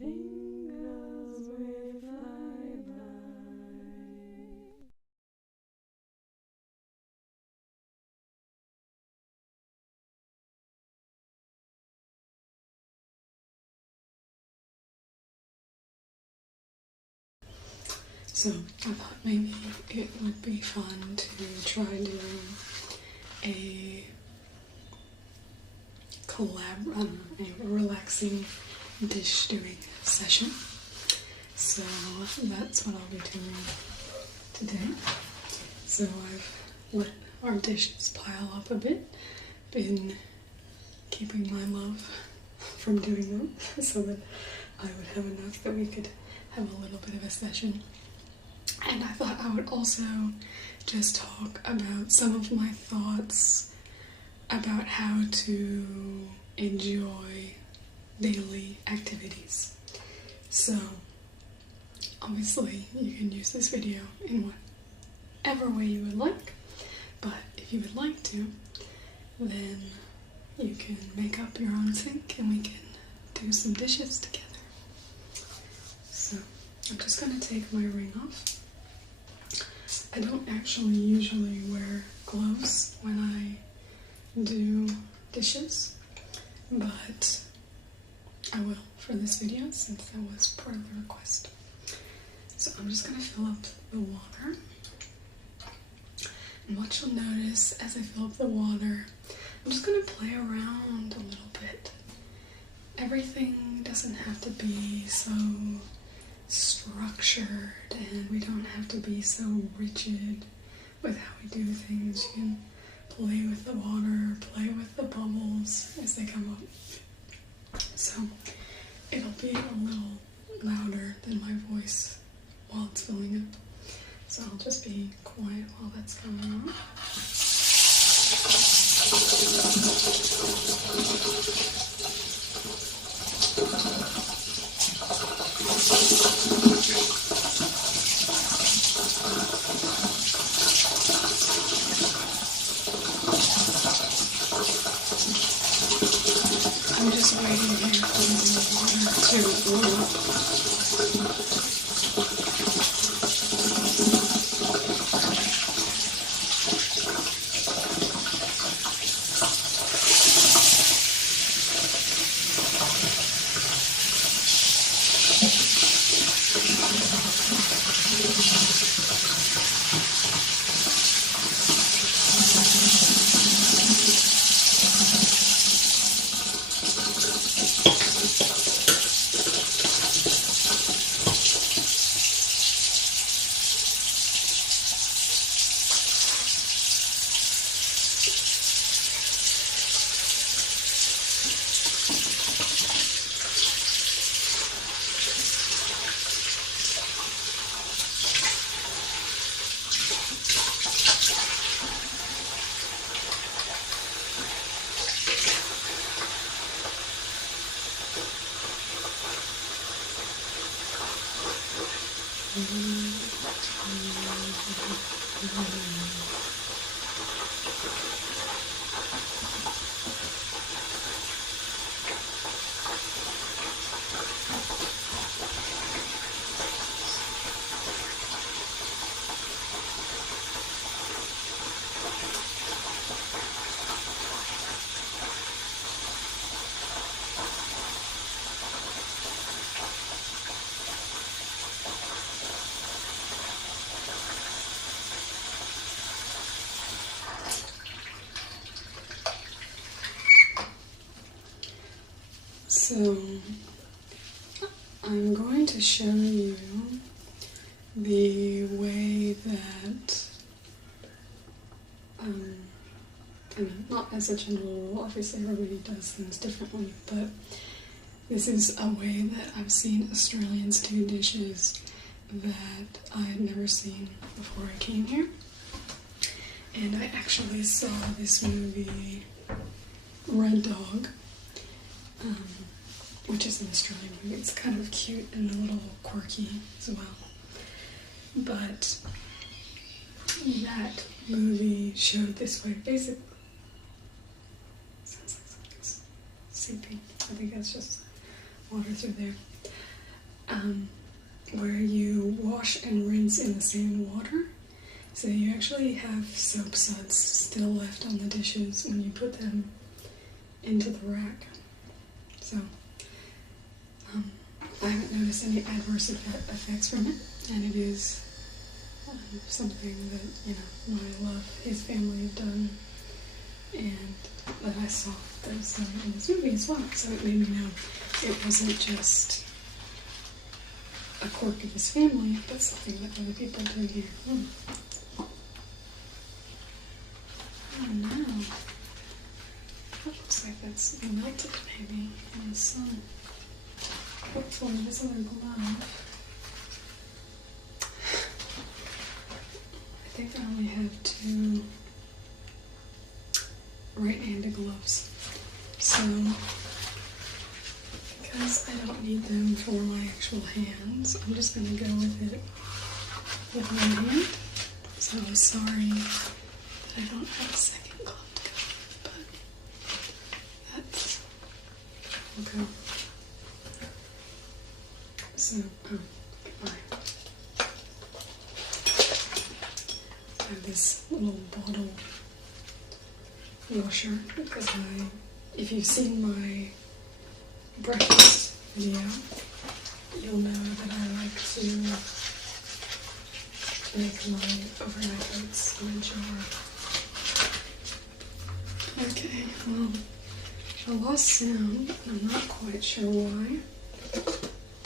Tingles with my mind. So I thought maybe it would be fun to try doing a a relaxing dish doing session. So that's what I'll be doing today. So I've let our dishes pile up a bit, been keeping my love from doing them so that I would have enough that we could have a little bit of a session. And I thought I would also just talk about some of my thoughts about how to enjoy daily activities. So, obviously, you can use this video in whatever way you would like, but if you would like to, then you can make up your own sink and we can do some dishes together. So, I'm just going to take my ring off. I don't actually usually wear gloves when I do dishes, but I will for this video since that was part of the request. So I'm just going to fill up the water. And what you'll notice as I fill up the water, I'm just going to play around a little bit. Everything doesn't have to be so structured, and we don't have to be so rigid with how we do things. You can play with the water, play with the bubbles as they come up. So it'll be a little louder than my voice while it's filling up. So I'll just be quiet while that's going on. I'm just waiting here for the water to warm up. So, I'm going to show you the way that, not as a general rule, obviously everybody does things differently, but this is a way that I've seen Australians do dishes that I had never seen before I came here. And I actually saw this movie, Red Dog, which is an Australian movie. It's kind of cute and a little quirky as well. But that movie showed this way. Basically, sounds like something's seeping. I think that's just water through there. where you wash and rinse in the same water. So you actually have soap suds still left on the dishes when you put them into the rack. So I haven't noticed any adverse effects from it, and it is something that, you know, I love his family have done, and that I saw that was done in this movie as well. So it made me know it wasn't just a quirk of his family, but something that other people do here. Oh no. That looks like that's melted maybe in the sun. Hopefully it isn't a glove. I think I only have 2 right-handed gloves. So, because I don't need them for my actual hands, I'm just going to go with it with one hand. So I'm sorry that I don't have a second glove to go with, but that's okay. So, goodbye. I have this little bottle washer because if you've seen my breakfast video, you'll know that I like to make my overnight oats in a jar. Okay, well, I lost sound. I'm not quite sure why,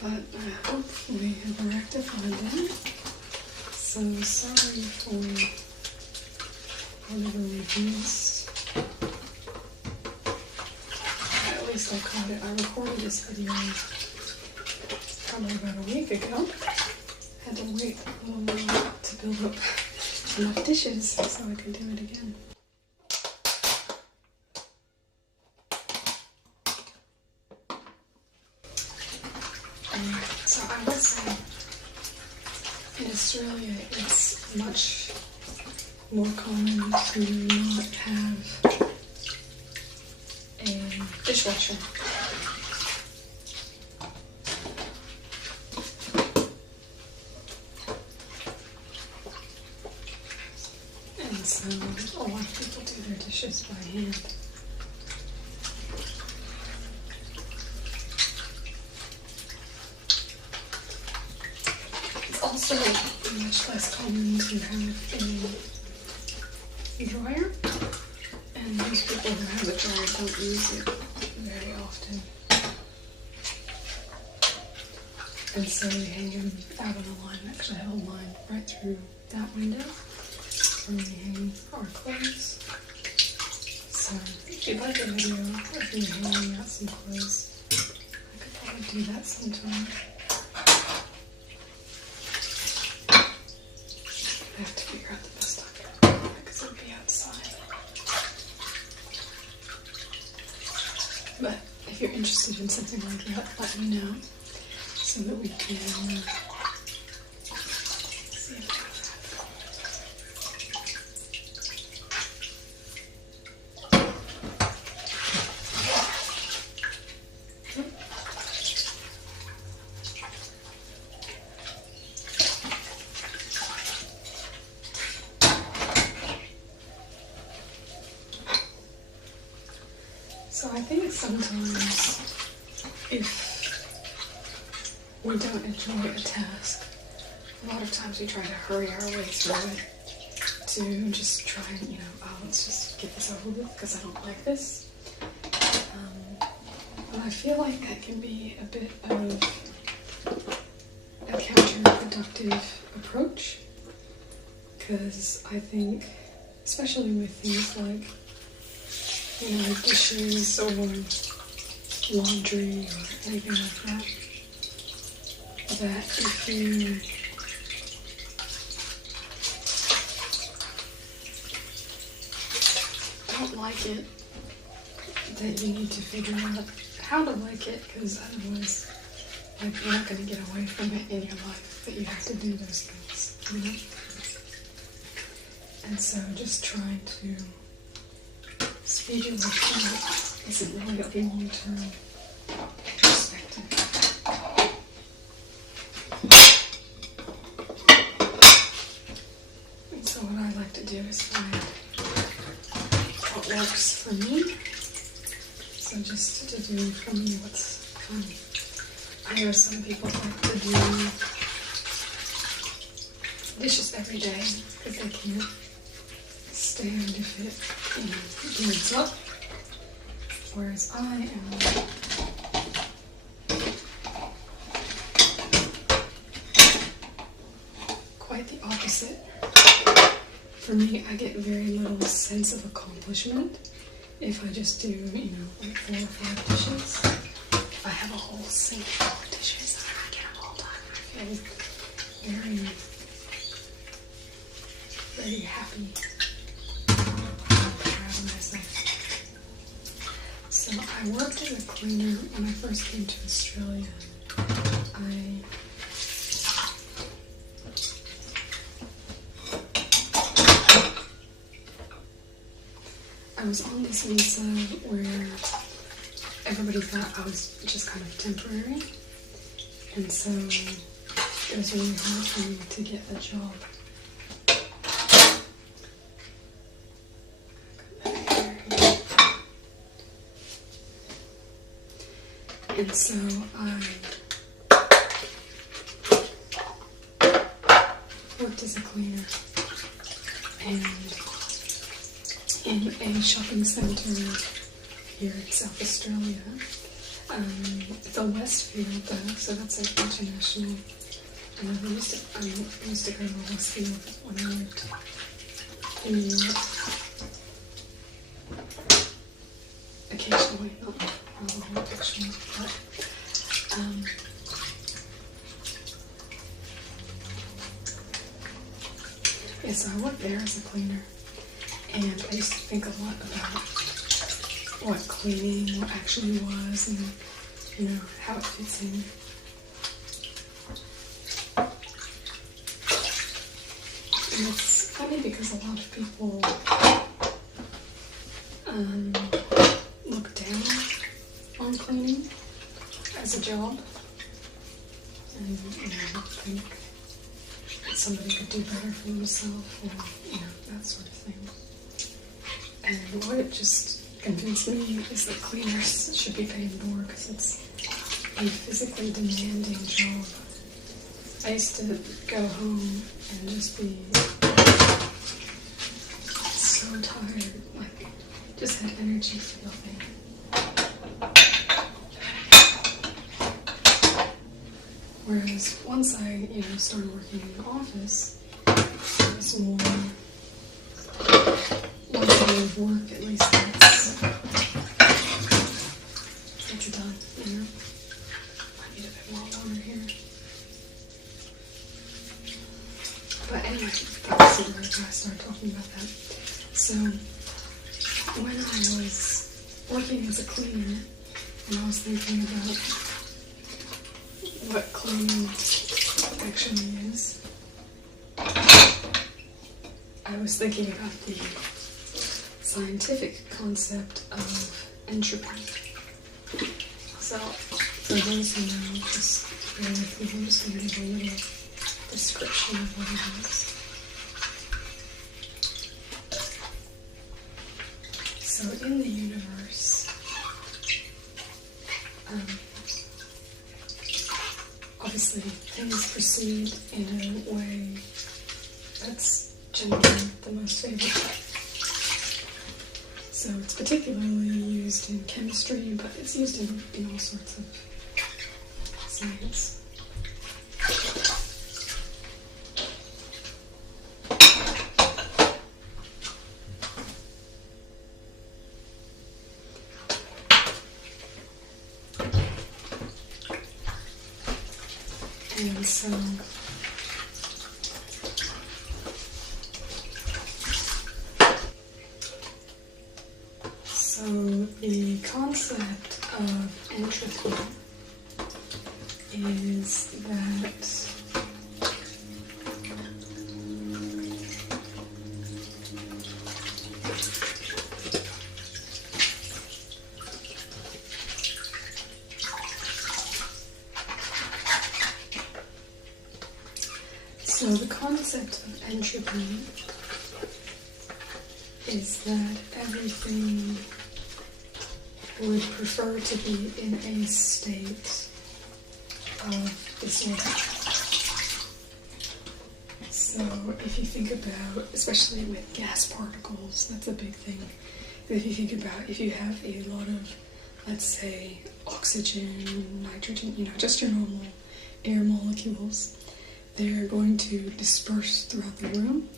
but I hopefully have rectified that. So sorry for whatever we missed. At least I caught it. I recorded this video probably about a week ago. Had to wait a little while to build up enough dishes so I could do it again. So I would say in Australia it's much more common to not have a dishwasher. And so a lot of people do their dishes by hand. It's also much less common to have a dryer, and most people who have a dryer don't use it very often. And so we hang them out on a line. Actually, I have a line right through that window where we hang our clothes. So if you'd like a video of me hanging out some clothes, I could probably do that sometime. I have to figure out the best time to do it because it'll be outside. But if you're interested in something like that, let me know so that we can see if I So I think sometimes if we don't enjoy a task, a lot of times we try to hurry our way through it to just try and, let's just get this over with because I don't like this. And I feel like that can be a bit of a counterproductive approach because I think, especially with things like dishes or laundry or anything like that, that if you don't like it, that you need to figure out how to like it, because otherwise, you're not going to get away from it in your life, that you have to do those things, And so just trying to speed your life through isn't really a long-term perspective. works for me. So just to do for me what's fun. I know some people like to do dishes every day because they can't stand if it, builds up. Whereas I am quite the opposite. For me, I get very little sense of accomplishment if I just do, like 4 or 5 dishes. If I have a whole sink full of dishes and I get them all done, I feel very, very happy. Proud of myself. So I worked as a cleaner when I first came to Australia. I was on this visa where everybody thought I was just kind of temporary, and so it was really hard for me to get a job. And so I worked as a cleaner, and in a shopping centre here in South Australia. It's a Westfield though, so that's like international. And I used to go to Westfield when I lived in New York. Occasionally, not a whole actually, but yeah, so I worked there as a cleaner. And I used to think a lot about what cleaning actually was and, how it fits in. And it's funny because a lot of people look down on cleaning as a job and, think that somebody could do better for themselves or, that sort of thing. And what it just convinced me is that cleaners should be paid more because it's a physically demanding job. I used to go home and just be so tired, like just had energy for nothing. Whereas once I, started working in the office, it was more one day of work, at least it's done, I need a bit more water here. But anyway, that's where I started talking about that. So, when I was working as a cleaner, and I was thinking about what cleaning actually is, I was thinking about the scientific concept of entropy. So, for those who know, just bear with me, I'm just going to give a little description of what it is. So, in the universe, obviously things proceed in a way that's generally the most favorite. So it's particularly used in chemistry, but it's used in all sorts of science. And so the concept of entropy is that So the concept of entropy is that everything would prefer to be in a state of disorder. So if you think about, especially with gas particles, that's a big thing. If you think about, if you have a lot of, let's say, oxygen, nitrogen, just your normal air molecules, they're going to disperse throughout the room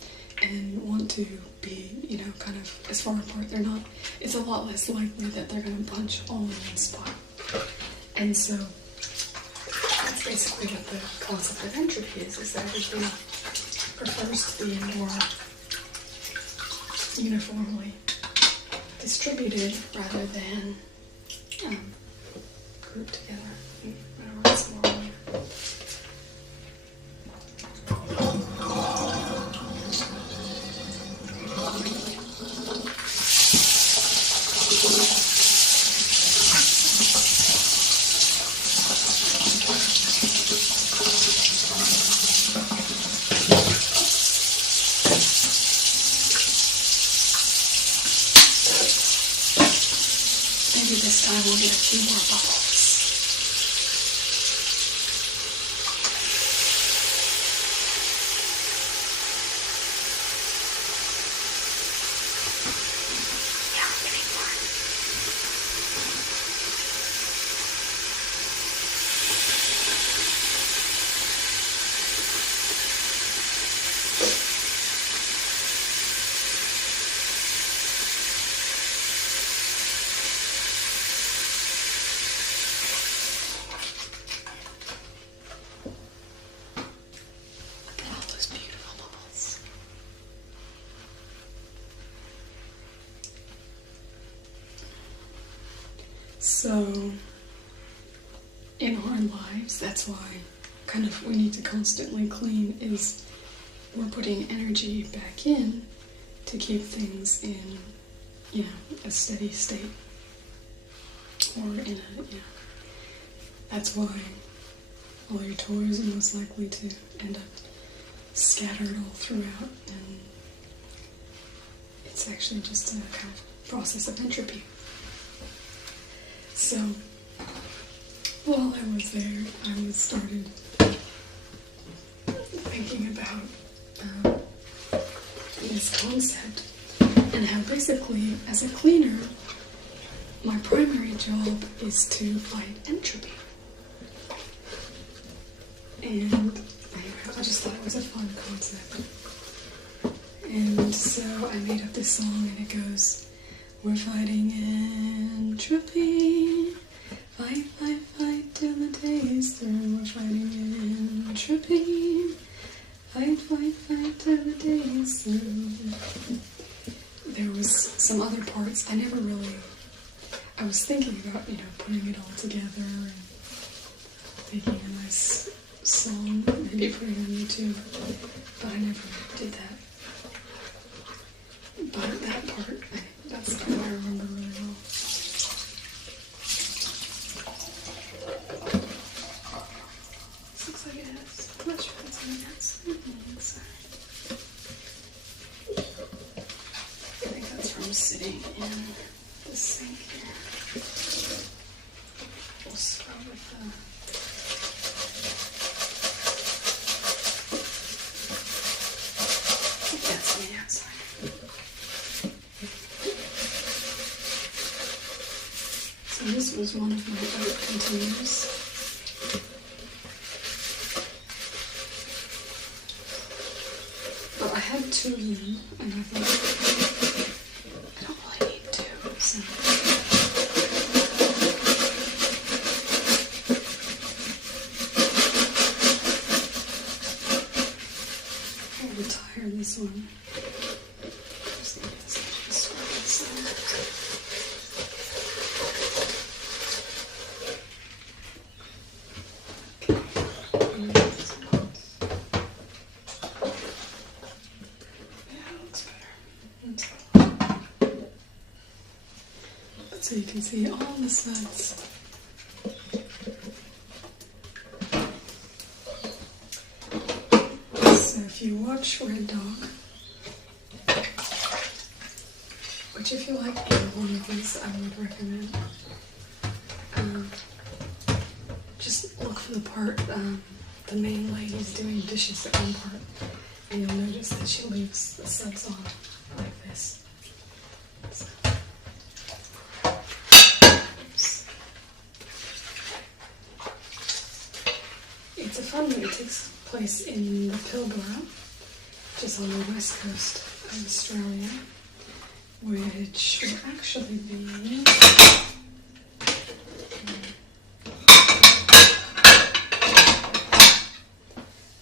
and want to be, kind of as far apart. It's a lot less likely that they're going to bunch all in one spot. And so that's basically what the concept of entropy is that everything prefers to be more uniformly distributed rather than grouped together. I'm gonna write some more on here. Maybe this time we'll get a few more bubbles. So, in our lives, that's why we need to constantly clean, is we're putting energy back in to keep things in, a steady state. Or in that's why all your toys are most likely to end up scattered all throughout, and it's actually just a kind of process of entropy. So, while I was there, I started thinking about this concept and how basically, as a cleaner, my primary job is to fight entropy. And I just thought it was a fun concept. And so I made up this song, and it goes, "We're fighting entropy, fight, fight, fight till the day is through. We're fighting entropy, fight, fight, fight till the day is through." There was some other parts I was thinking about, putting it all together and making a nice song, maybe putting it on YouTube, but I never did that. But that part, that's the part I remember really well. This looks like it has, I'm not sure if it's on the outside or on the inside. I think that's from sitting in the sink here. We'll start with that's on the outside. So this was one of my oat containers. But I had two of them, and I thought, I don't really need two, so. I'll retire this one. Just need this to scrub inside. So you can see all the sides. So if you watch Red Dog, which if you like either one of these, I would recommend. Just look for the part, the main lady's doing dishes at one part, and you'll notice that she leaves the suds on like this. So. It's a fun one. It takes place in the Pilbara, which is on the west coast of Australia, which will actually be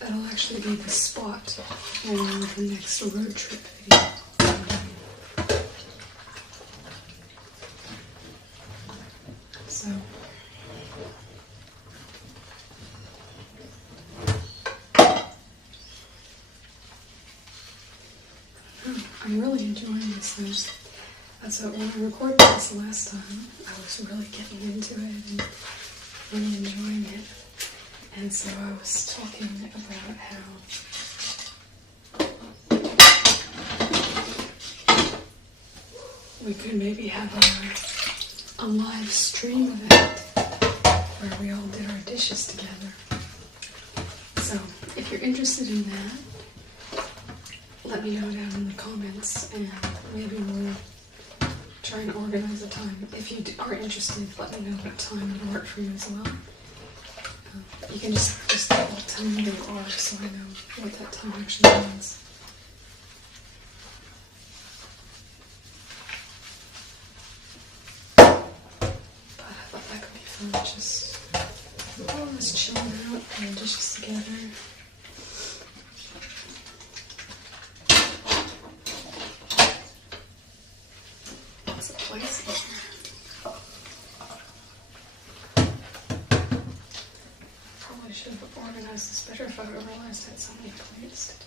that'll actually be the spot for the next road trip video. So I'm really enjoying this thing. That's what, when I recorded this last time, I was really getting into it and really enjoying it. And so I was talking about how we could maybe have a live stream event where we all did our dishes together. So if you're interested in that, let me know down in the comments, and maybe we'll try and organize a time. If you are interested, let me know what time would work for you as well. You can just tell me your R so I know what that time actually means. But I thought that could be fun, just all of us chilling out, doing dishes together. Should have organized this better if I realized I had so many plates to do.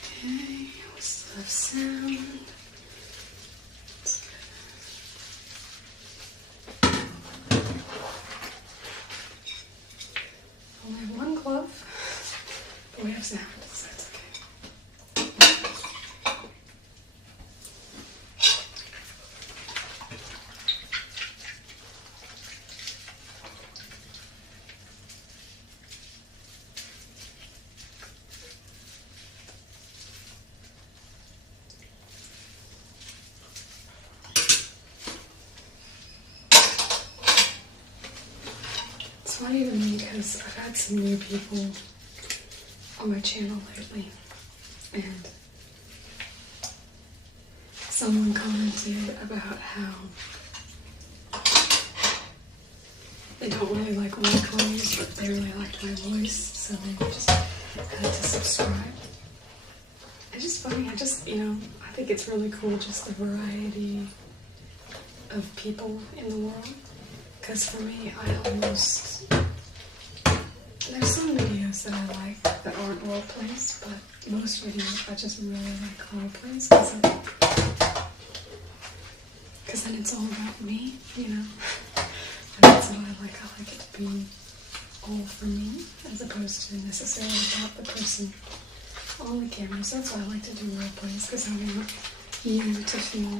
Okay, what's the sound? That's good. Only have one glove, but we have sound, so that's okay. It's funny to me because I've had some new people on my channel lately, and someone commented about how they don't really like my clothes, but they really liked my voice, so they just had to subscribe. It's just funny, I think it's really cool just the variety of people in the world. Because for me, there's some videos that I like that aren't role plays, but most videos I just really like role plays because then it's all about me, and that's what I like. I like it to be all for me as opposed to necessarily about the person on the camera. So that's why I like to do role plays, because I want you to feel,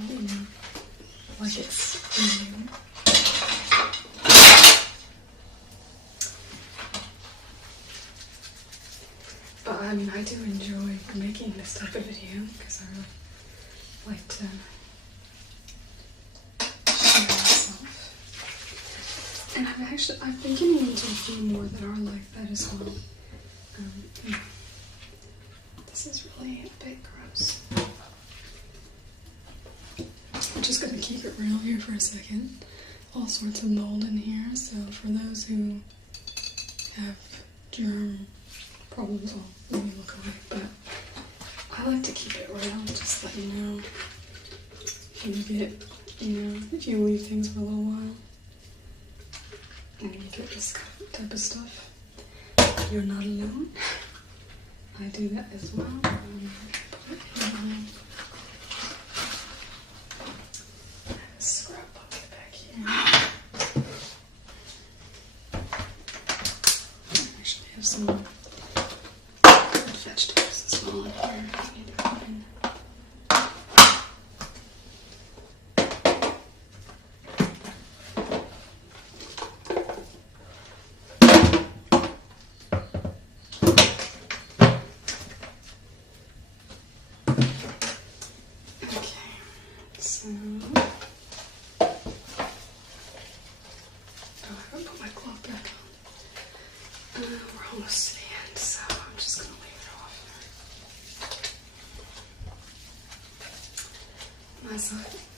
like it's for you. But I do enjoy making this type of video because I really like to share myself. And I've been getting into a few more that are like that as well. This is really a bit gross. I'm just going to keep it real here for a second. All sorts of mold in here, so for those who have germ problems, I'll maybe look away, but I like to keep it real, just let you know if you leave things for a little while and you get this type of stuff, you're not alone. I do that as well. Put it in a scrap bucket back here. I actually have some So, I haven't put my glove back on. We're almost to the end, so I'm just going to leave it off.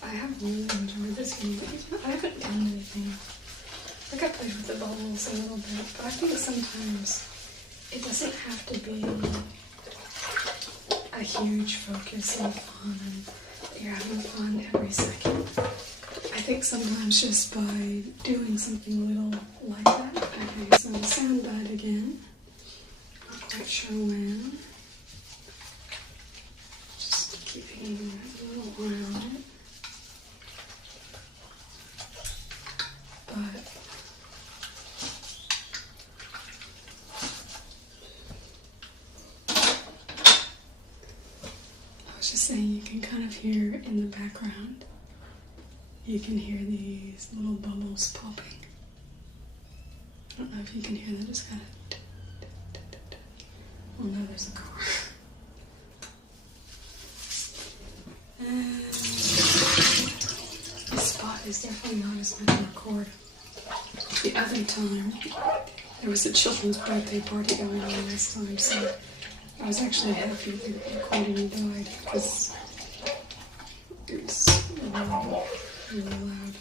I have really enjoyed this game. I haven't done anything. Like I played with the bubbles a little bit, but I think sometimes it doesn't have to be a huge focus and fun and that you're having fun every second. I think sometimes just by doing something little like that. Okay, so the sound died again. Not quite sure when. Just keeping a little eye on it. But I was just saying, you can kind of hear in the background, you can hear these little bubbles popping. I don't know if you can hear that, just kind of. Oh no, there's a car. And this spot is definitely not as meant to record. The other time, there was a children's birthday party going on this time, so I was actually happy that the recording died because it was really loud.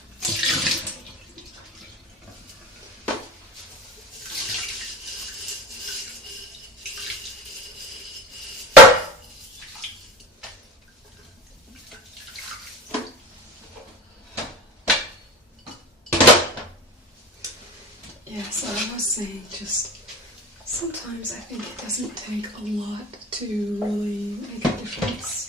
Yeah, so I was saying, just sometimes I think it doesn't take a lot to really make a difference.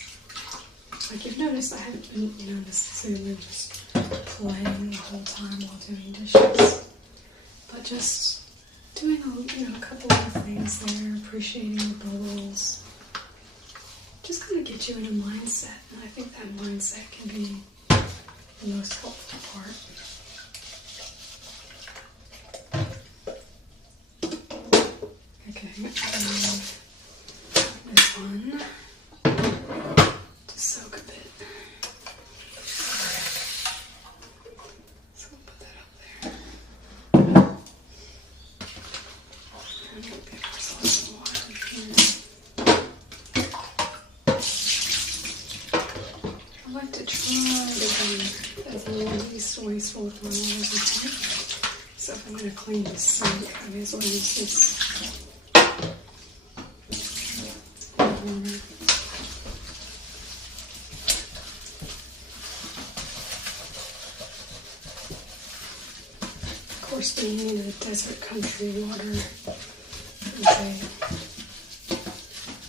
Like you've noticed, I haven't been, necessarily just playing the whole time while doing dishes, but just doing a couple of things there, appreciating the bubbles, just kind of get you in a mindset, and I think that mindset can be the most helpful part. Okay, this one to soak a bit. So we'll put that up there. And we'll get ourselves some water in here. I like to try to be as least wasteful with my water as I can. So if I'm going to clean the sink, I may as well use this. Of course, being in a desert country, water is a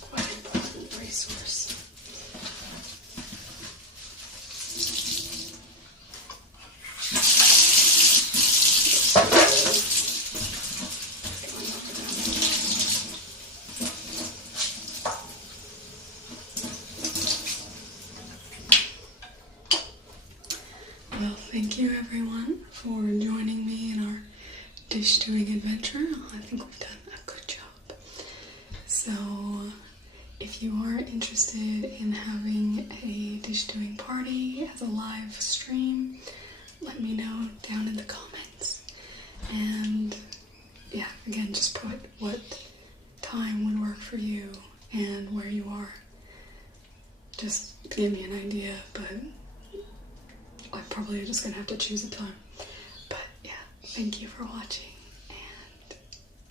quite important resource. Well, thank you everyone for joining me in our dish doing adventure. I think we've done a good job. So, if you are interested in having a dish doing party as a live stream, let me know down in the comments. And yeah, again, just put what time would work for you and where you are. Just give me an idea, but I'm probably just gonna have to choose a time. But yeah, thank you for watching, and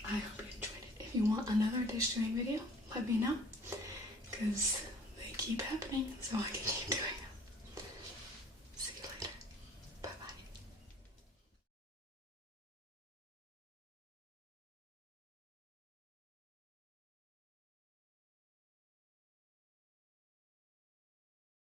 I hope you enjoyed it. If you want another dish doing video, let me know, because they keep happening, so I can